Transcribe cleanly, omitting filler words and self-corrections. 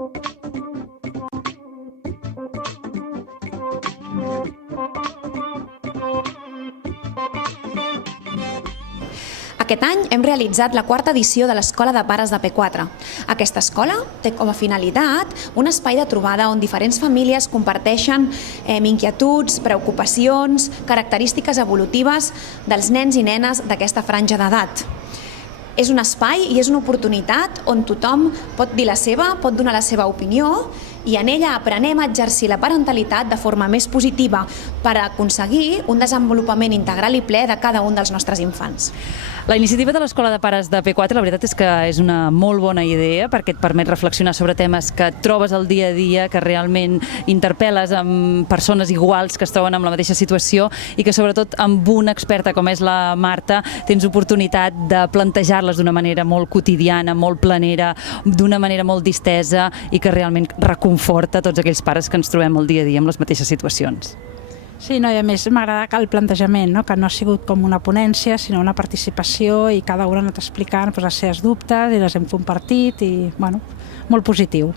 Aquest any hem realitzat la quarta edició de l'Escola de Pares de P4. Aquesta escola té com a finalitat un espai de trobada on diferents famílies comparteixen inquietuds, preocupacions, característiques evolutives dels nens i nenes d'aquesta franja d'edat. És un espai i és una oportunitat on tothom pot dir la seva, pot donar la seva opinió i en ella aprenem a exercir la parentalitat de forma més positiva per aconseguir un desenvolupament integral i ple de cada un dels nostres infants. La iniciativa de l'Escola de Pares de P4 la veritat és que és una molt bona idea perquè et permet reflexionar sobre temes que trobes al dia a dia, que realment interpel·les amb persones iguals que es troben en la mateixa situació i que sobretot amb una experta com és la Marta tens oportunitat de plantejar-les d'una manera molt quotidiana, molt planera, d'una manera molt distesa i que realment reconforta tots aquells pares que ens trobem el dia a dia amb les mateixes situacions. Sí, no, i a més m'agrada el plantejament, no? Que no ha sigut com una ponència, sinó una participació i cada un ha anat explicant els seus dubtes i les hem compartit i, bueno, molt positiu.